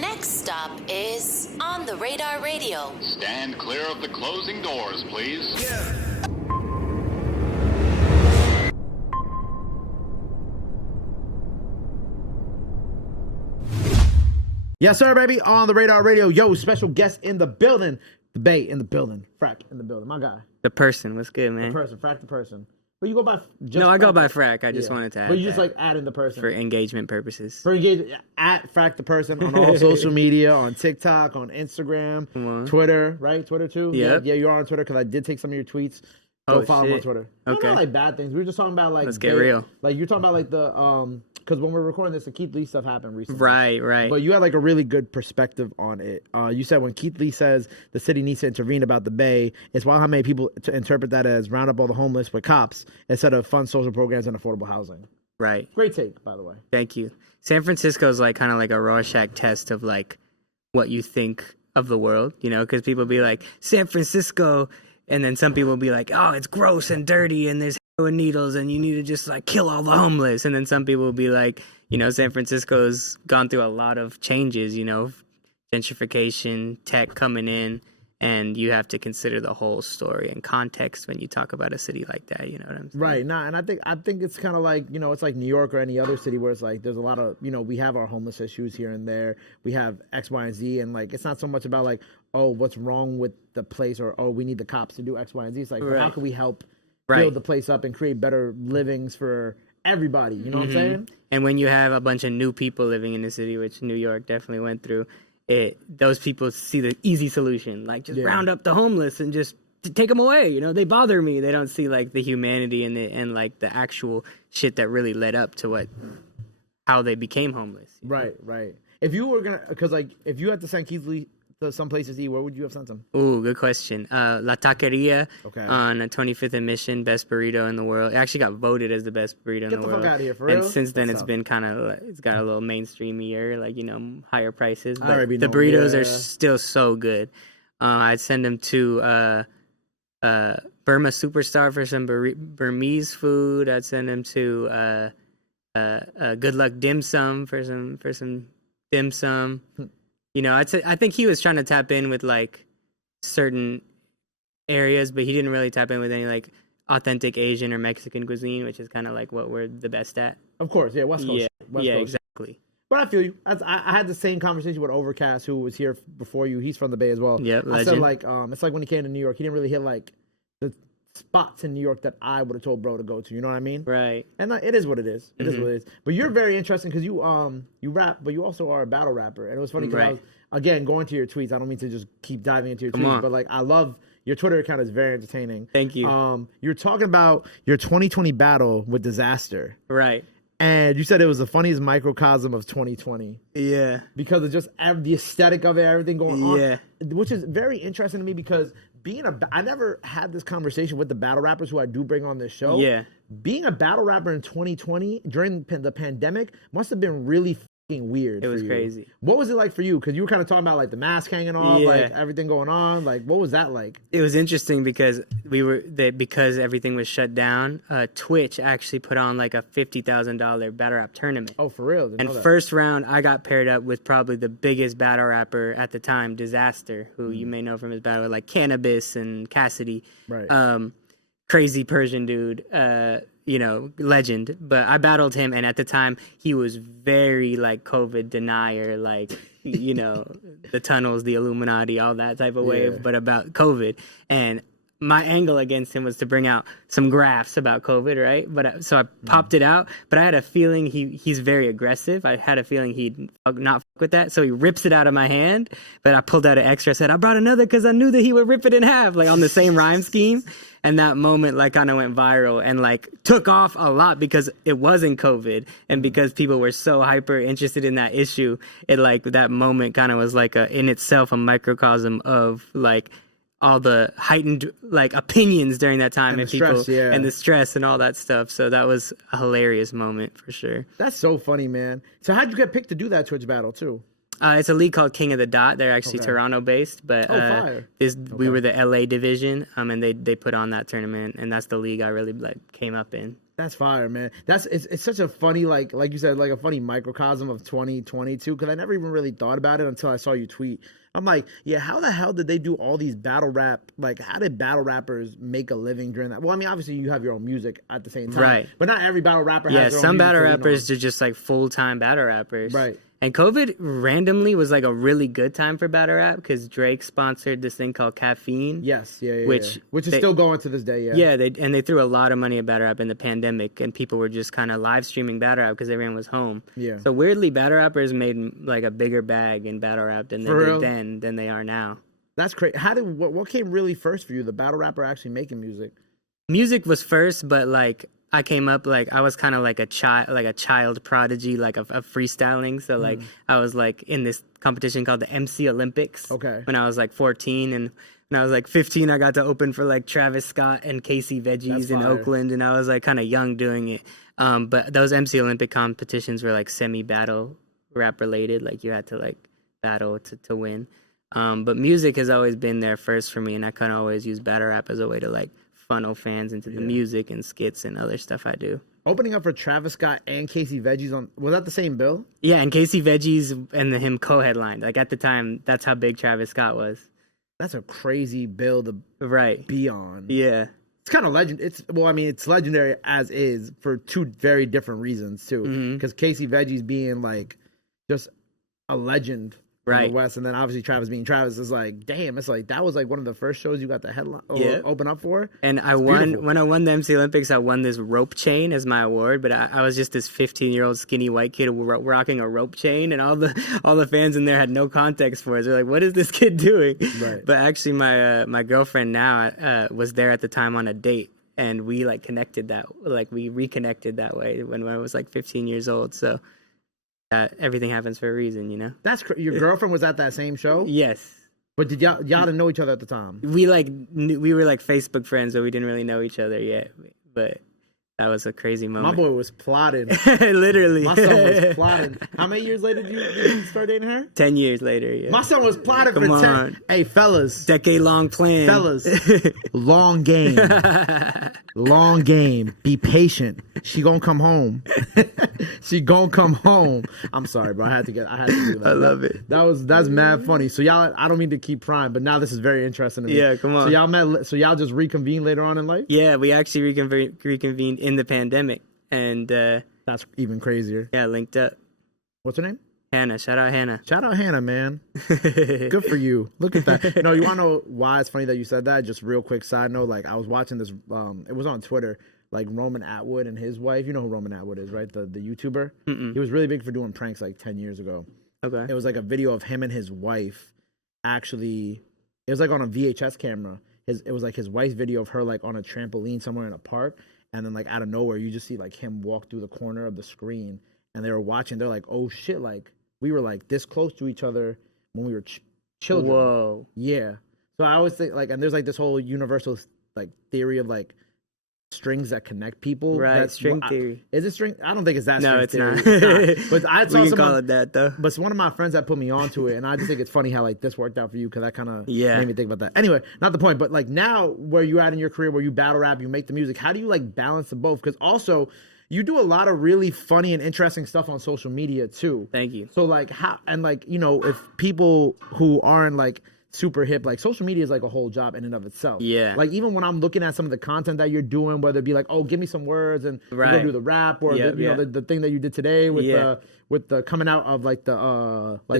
next stop is On the Radar Radio. Stand clear of the closing doors, please. Yeah. Yes, sir, baby. On the Radar Radio. Yo, special guest in the building. The Bay in the building. Frak in the building. My guy. The person. What's good, man? The person. Frak the person. But you go by just No, I Frak go by Frak. I just wanted to add But you just like adding the person. for engagement purposes. For engagement. At Frak the person on all social media, on TikTok, on Instagram, Twitter, right? Twitter too? Yep. Yeah, you are on Twitter because I did take some of your tweets. Go follow me on Twitter. Okay. Not like bad things. We were just talking about like... Let's get real. Like you're talking about like the... Because when we're recording this, the Keith Lee stuff happened recently. Right. But you had like a really good perspective on it. You said when Keith Lee says the city needs to intervene about the Bay, it's wild how many people interpret that as round up all the homeless with cops instead of fund social programs and affordable housing. Right. Great take, by the way. Thank you. San Francisco is like kind of like a Rorschach test of like what you think of the world, you know, because people be like, San Francisco, and then some people be like, oh, it's gross and dirty and there's heroin needles and you need to just like kill all the homeless. And then some people will be like, you know, San Francisco's gone through a lot of changes, you know, gentrification, tech coming in, and you have to consider the whole story and context when you talk about a city like that, you know what I'm saying? Right. Nah, and I think it's kind of like, you know, it's like New York or any other city where it's like there's a lot of, you know, we have our homeless issues here and there. We have X, Y, and Z, and like it's not so much about like, oh, what's wrong with the place or oh, we need the cops to do X, Y, and Z. It's like how can we help build the place up and create better livings for everybody, you know what I'm saying? And when you have a bunch of new people living in the city, which New York definitely went through, those people see the easy solution, like just round up the homeless and just take them away. You know, they bother me. They don't see like the humanity and like the actual shit that really led up to how they became homeless. Right. If you were gonna, because like if you had to send Keith Lee to some places to eat, where would you have sent him? Ooh, good question. La Taqueria on 25th and Mission, best burrito in the world. It actually got voted as the best burrito in the world. Get the fuck out of here, for and real? Since then, What's it's been kind of, it's got a little mainstreamier, like, you know, higher prices. But the know, burritos are still so good. I'd send them to Burma Superstar for some Burmese food. I'd send them to Good Luck Dim Sum for some dim sum. You know, I think he was trying to tap in with like certain areas, but he didn't really tap in with any like authentic Asian or Mexican cuisine, which is kind of like what we're the best at. Of course, yeah, West Coast. West Coast. Exactly. But I feel you. I had the same conversation with Overcast, who was here before you. He's from the Bay as well. Yeah, I said like, it's like when he came to New York, he didn't really hit like the spots in New York that I would have told bro to go to. You know what I mean? Right. And it is what it is. It is what it is. But you're very interesting because you rap, but you also are a battle rapper. And it was funny because I was, again, going to your tweets. I don't mean to just keep diving into your tweets, but like I love your Twitter account is very entertaining. Thank you. You're talking about your 2020 battle with Disaster. Right. And you said it was the funniest microcosm of 2020. Yeah. Because of just the aesthetic of it, everything going on. Yeah. Which is very interesting to me because I never had this conversation with the battle rappers who I do bring on this show. Yeah. Being a battle rapper in 2020 during the pandemic must have been really fucking weird. It was crazy. What was it like for you? Because you were kind of talking about like the mask hanging off, like everything going on. Like, what was that like? It was interesting because because everything was shut down. Twitch actually put on like a $50,000 battle rap tournament. Oh, for real? And first round, I got paired up with probably the biggest battle rapper at the time, Disaster, who you may know from his battle with like Cannabis and Cassidy. Right. Crazy Persian dude. You know, legend. But I battled him, and at the time, he was very, like, COVID denier, like, you know, the tunnels, the Illuminati, all that type of wave, but about COVID. And my angle against him was to bring out some graphs about COVID, right? But so I popped it out, but I had a feeling he's very aggressive. I had a feeling he'd not fuck with that, so he rips it out of my hand. But I pulled out an extra. I said, I brought another because I knew that he would rip it in half, like on the same rhyme scheme. And that moment, like, kind of went viral and, like, took off a lot because it wasn't COVID and because people were so hyper interested in that issue. It, like, that moment kind of was, like, in itself a microcosm of, like, all the heightened, like, opinions during that time and people stress, and the stress and all that stuff. So that was a hilarious moment for sure. That's so funny, man. So how'd you get picked to do that Twitch battle, too? It's a league called King of the Dot. They're actually Toronto-based, but we were the LA division, and they put on that tournament, and that's the league I really like came up in. That's fire, man. It's such a funny like you said, like a funny microcosm of 2022, because I never even really thought about it until I saw you tweet. I'm like, yeah, how the hell did they do all these battle rap? Like, how did battle rappers make a living during that? Well, I mean, obviously you have your own music at the same time, right? But not every battle rapper has Yeah, their own some music battle to lean rappers on. are just like full-time battle rappers, Right. And COVID randomly was like a really good time for battle rap because Drake sponsored this thing called Caffeine. Yes, yeah. Which is still going to this day, yeah. Yeah, they threw a lot of money at battle rap in the pandemic, and people were just kind of live streaming battle rap because everyone was home. Yeah. So weirdly, battle rappers made like a bigger bag in battle rap than they did then than they are now. That's crazy. What came really first for you? The battle rapper actually making music? Music was first, but like I came up like I was kind of like a child prodigy, like of freestyling. So like I was like in this competition called the MC Olympics. Okay. When I was like 14, and when I was like 15, I got to open for like Travis Scott and Casey Veggies in Oakland, and I was like kind of young doing it. But those MC Olympic competitions were like semi-battle rap related, like you had to like battle to win. But music has always been there first for me, and I kind of always use battle rap as a way to like funnel fans into the music and skits and other stuff I do. Opening up for Travis Scott and Casey Veggies was that the same bill? Yeah, and Casey Veggies and him co-headlined. Like at the time, that's how big Travis Scott was. That's a crazy bill to be on. Yeah. It's kind of legend. It's legendary as is for two very different reasons too. Because Casey Veggies being like just a legend in the West, and then obviously Travis being Travis is like, damn, it's like that was like one of the first shows you got the headline open up for. And when I won the MC Olympics, I won this rope chain as my award. But I was just this 15-year-old skinny white kid rocking a rope chain, and all the fans in there had no context for it. They're like, "What is this kid doing?" Right. But actually, my girlfriend now was there at the time on a date, and we like we reconnected that way when I was like 15 years old. So. Everything happens for a reason, you know. That's your girlfriend was at that same show. Yes, but did y'all didn't know each other at the time? We were like Facebook friends, but we didn't really know each other yet. But that was a crazy moment. My boy was plotting. Literally, my son was plotting. How many years later did you start dating her? 10 years later. Yeah, my son was plotting Come for 10. on. Hey, fellas, decade-long plan. Fellas, long game. Long game. Be patient. She gonna come home. She gonna come home. I'm sorry, bro. I had to do that. I love it. That's mad funny. So y'all, I don't mean to keep prying, but now this is very interesting to me. Yeah, come on. So y'all met. So y'all just reconvened later on in life. Yeah, we actually reconvened in the pandemic, and that's even crazier. Yeah, linked up. What's her name? Hannah. Shout out Hannah. Shout out Hannah, man. Good for you. Look at that. No, you want to know why it's funny that you said that? Just real quick side note. Like I was watching this. It was on Twitter. Like Roman Atwood and his wife. You know who Roman Atwood is, right? The YouTuber. He was really big for doing pranks like 10 years ago. Okay. It was like a video of him and his wife. Actually, it was like on a VHS camera. It was like his wife's video of her like on a trampoline somewhere in a park. And then like out of nowhere, you just see like him walk through the corner of the screen. And they were watching. They're like, oh shit, like we were like this close to each other when we were children. Whoa. Yeah. So I always think like, and there's like this whole universal like theory of like strings that connect people. Right. String theory. Is it string? I don't think it's that. No, it's not. But I saw we can call it that though. But it's one of my friends that put me onto it, and I just think it's funny how like this worked out for you because that kind of made me think about that. Anyway, not the point. But like now, where you at in your career, where you battle rap, you make the music. How do you like balance the both? Because also, you do a lot of really funny and interesting stuff on social media too. Thank you. So like how and like you know if people who aren't like super hip, like social media is like a whole job in and of itself. Yeah. Like even when I'm looking at some of the content that you're doing, whether it be like, oh, give me some words and you go do the rap or the thing that you did today with the coming out of like the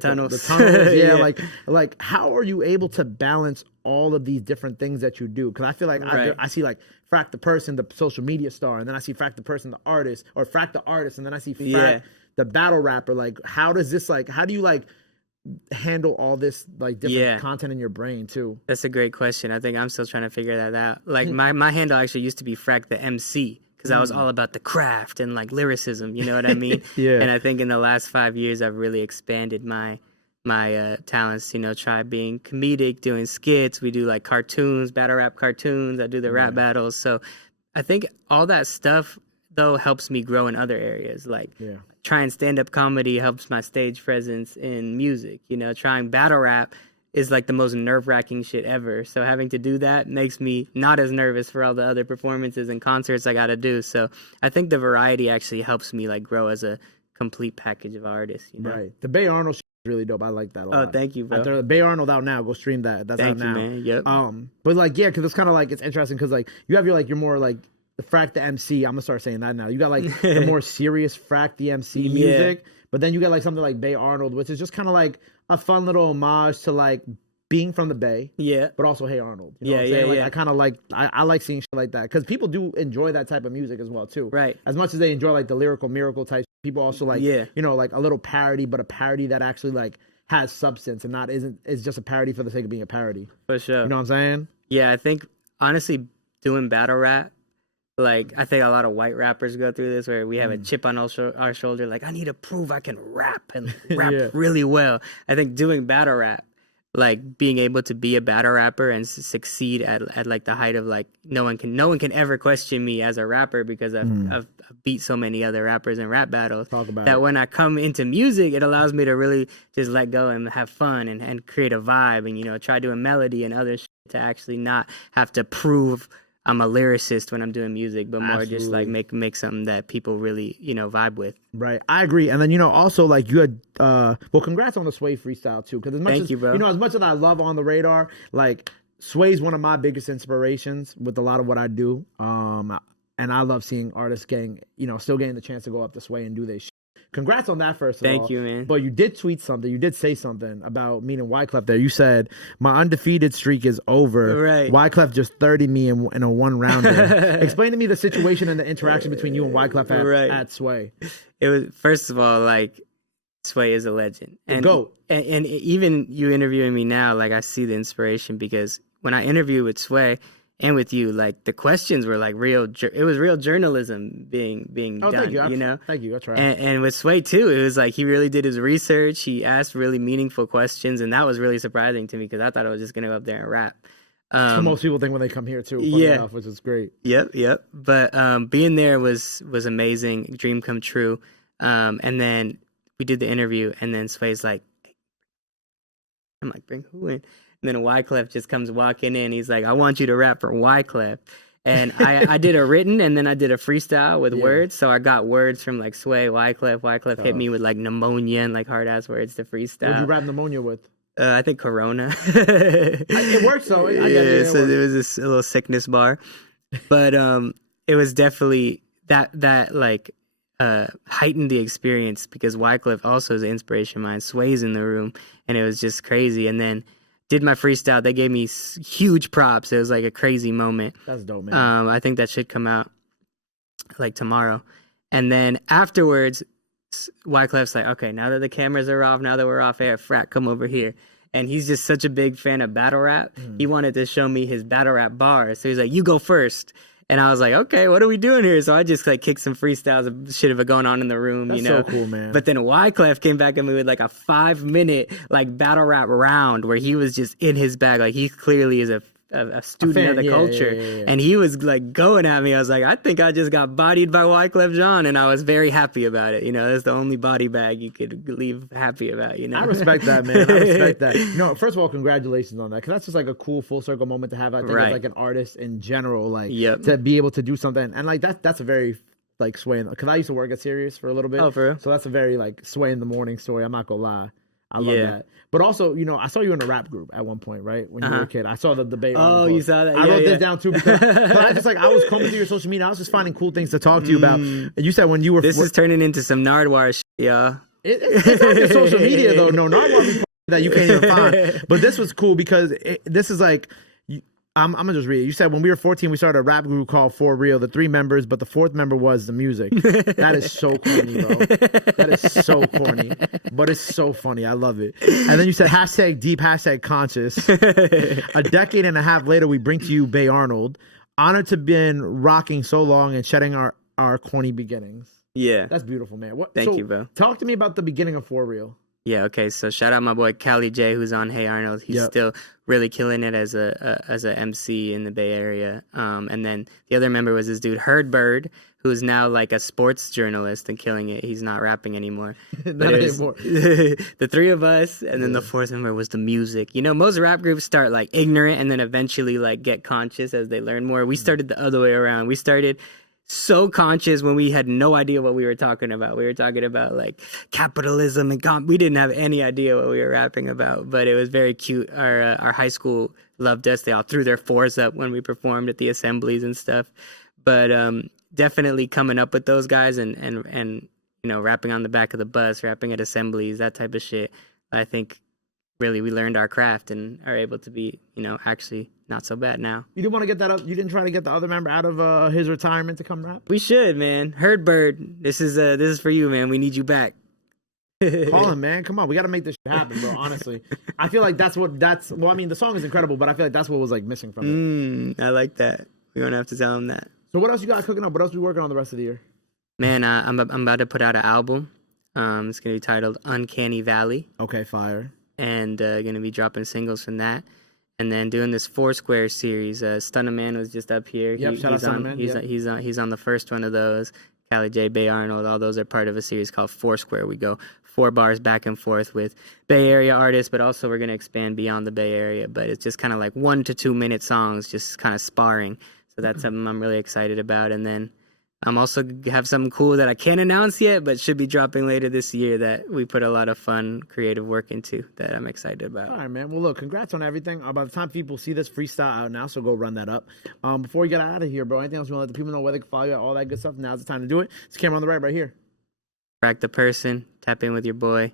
tunnels. The tunnels. Like how are you able to balance all of these different things that you do? Because I feel like I see like Frak the person, the social media star, and then I see Frak the person, the artist, or Frak the artist, and then I see Frak the battle rapper. Like how do you like handle all this like different content in your brain too? That's a great question. I think I'm still trying to figure that out. Like my handle actually used to be Frak the MC because I was all about the craft and like lyricism, you know what I mean? Yeah. And I think in the last 5 years I've really expanded my talents, you know, try being comedic, doing skits. We do like cartoons, battle rap cartoons. I do the rap battles. So I think all that stuff though helps me grow in other areas. Like trying stand-up comedy helps my stage presence in music. You know, trying battle rap is like the most nerve-wracking shit ever. So having to do that makes me not as nervous for all the other performances and concerts I got to do. So I think the variety actually helps me like grow as a complete package of artists, you know? Right. The Bay Arnold shit is really dope. I like that a lot. Oh, thank you, bro. The Bay Arnold out now. Go stream that. That's Thank out you, now. man. Yep. But like, yeah, because it's kind of like, it's interesting because like you have your more like the Frak the MC. I'm gonna start saying that now. You got like the more serious Frak the MC music, but then you get like something like Bay Arnold, which is just kind of like a fun little homage to like being from the Bay, but also Hey Arnold. You know what I'm saying? Like, I kind of like I like seeing shit like that because people do enjoy that type of music as well too. Right. As much as they enjoy like the lyrical miracle type, people also like you know like a little parody, but a parody that actually like has substance and is just a parody for the sake of being a parody. For sure. You know what I'm saying? Yeah, I think honestly doing battle rap, like I think a lot of white rappers go through this where we have a chip on our shoulder, like I need to prove I can rap and rap really well. I think doing battle rap, like being able to be a battle rapper and succeed at like the height of like no one can ever question me as a rapper because I've beat so many other rappers in rap battles. When I come into music, it allows me to really just let go and have fun and create a vibe and, you know, try doing melody and other shit to actually not have to prove I'm a lyricist when I'm doing music, but more just like make something that people really, you know, vibe with. Right, I agree. And then, you know, also like you had, well, congrats on the Sway freestyle too, because as much as you, bro. You know, as much as I love On the Radar, like Sway's one of my biggest inspirations with a lot of what I do. And I love seeing artists still getting the chance to go up to Sway and do their shit. Congrats on that, first of all. Thank you, man. But you did tweet something. You did say something about me and Wyclef there. You said, my undefeated streak is over. Right. Wyclef just 30'd me in a one-rounder. Explain to me the situation and the interaction between you and Wyclef at Sway. It was, first of all, like, Sway is a legend. And, GOAT. And even you interviewing me now, like, I see the inspiration because when I interviewed with Sway and with you, like the questions were like it was real journalism being done, thank you. You know? Thank you. That's right. And with Sway too, it was like he really did his research. He asked really meaningful questions, and that was really surprising to me because I thought I was just going to go up there and rap. So most people think when they come here too, funny enough, which is great. Yep. But being there was amazing, dream come true. And then we did the interview, and then Sway's like, I'm like, bring who in? And then Wyclef just comes walking in. He's like, I want you to rap for Wyclef. And I did a written and then I did a freestyle with words. So I got words from like Sway, Wyclef. Wyclef hit me with like pneumonia and like hard ass words to freestyle. What did you rap pneumonia with? I think Corona. It works though. So it was a little sickness bar. But it was definitely that like heightened the experience because Wyclef also is an inspiration of mine. Sway's in the room and it was just crazy. And then did my freestyle. They gave me huge props. It was like a crazy moment. That's dope, man. I think that should come out like tomorrow. And then afterwards, Wyclef's like, okay, now that the cameras are off, now that we're off air, Frak, come over here. And he's just such a big fan of battle rap. He wanted to show me his battle rap bars. So he's like, you go first. And I was like, okay, what are we doing here? So I just like kicked some freestyles of shit of it going on in the room, That's you know. so cool, man. But then Wyclef came back at me with like a 5-minute like battle rap round where he was just in his bag. Like he clearly is a student of the culture. Yeah. And he was like going at me. I was like, I think I just got bodied by Wyclef Jean. And I was very happy about it. You know, that's the only body bag you could leave happy about, you know. I respect that, man. I respect that. No, first of all, congratulations on that. Because that's just like a cool full circle moment to have. I think as like an artist in general, like to be able to do something. And like that's a very like Sway. Because I used to work at Sirius for a little bit. Oh, for real? So that's a very like Sway in the morning story. I'm not going to lie. I love that. But also, you know, I saw you in a rap group at one point, right? When you were a kid. I saw the debate. Oh, you saw that? I wrote this down too because I was combing through your social media. I was just finding cool things to talk to you about. And you said when you were... This is turning into some Nardwar shit, y'all. It's on your social media, though. No, Nardwar that you can't even find. But this was cool because this is like... I'm going to just read it. You said when we were 14, we started a rap group called For Real, the 3 members, but the 4th member was the music. That is so corny, bro. That is so corny. But it's so funny. I love it. And then you said hashtag deep, hashtag conscious. A decade and a half later, we bring to you Bay Arnold. Honored to been rocking so long and shedding our corny beginnings. Yeah. That's beautiful, man. Thank you, bro. Talk to me about the beginning of For Real. Yeah, okay. So shout out my boy Cali J, who's on Hey Arnold. He's still really killing it as a MC in the Bay Area. And then the other member was this dude Herd Bird, who's now like a sports journalist and killing it. He's not rapping anymore. Not But it was anymore. the three of us, and then the fourth member was the music. You know, most rap groups start like ignorant and then eventually like get conscious as they learn more. We started the other way around. We started so conscious when we had no idea what we were talking about. We were talking about like capitalism and we didn't have any idea what we were rapping about, but it was very cute. Our high school loved us. They all threw their fours up when we performed at the assemblies and stuff. But definitely coming up with those guys and you know, rapping on the back of the bus, rapping at assemblies, that type of shit. I think really we learned our craft and are able to be, you know, actually not so bad now. You didn't want to get that up. You didn't try to get the other member out of his retirement to come rap. We should, man. Herdbird, this is for you, man. We need you back. Call him, man. Come on, we got to make this shit happen, bro. Honestly, I feel like well, I mean, the song is incredible, but I feel like that's what was like missing from it. I like that. We don't have to tell him that. So what else you got cooking up? What else we working on the rest of the year? Man, I'm about to put out an album. It's gonna be titled Uncanny Valley. Okay, fire. And gonna be dropping singles from that. And then doing this Foursquare series. Stunna Man was just up here. Yep, shout out Stunna Man. He's on the first one of those. Callie J, Bay Arnold, all those are part of a series called Foursquare. We go 4 bars back and forth with Bay Area artists, but also we're gonna expand beyond the Bay Area. But it's just kind of like 1 to 2 minute songs, just kind of sparring. So that's something I'm really excited about. And then I'm also have something cool that I can't announce yet, but should be dropping later this year that we put a lot of fun, creative work into that I'm excited about. All right, man. Well, look, congrats on everything. By the time people see this, freestyle out now, so go run that up. Before we get out of here, bro, anything else you want to let the people know where they can follow you, all that good stuff? Now's the time to do it. It's camera on the right here. Frak the person, tap in with your boy.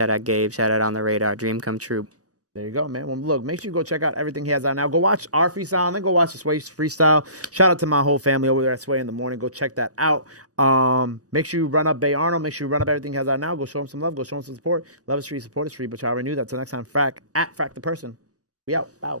Shout out Gabe, shout out On the Radar, dream come true. There you go, man. Well, look, make sure you go check out everything he has out now. Go watch our freestyle and then go watch the Sway freestyle. Shout out to my whole family over there at Sway in the Morning. Go check that out. Make sure you run up Bay Arnold. Make sure you run up everything he has out now. Go show him some love. Go show him some support. Love is free, support is free. But you already knew that. Till next time, Frak, at Frak the person. We out. Bow.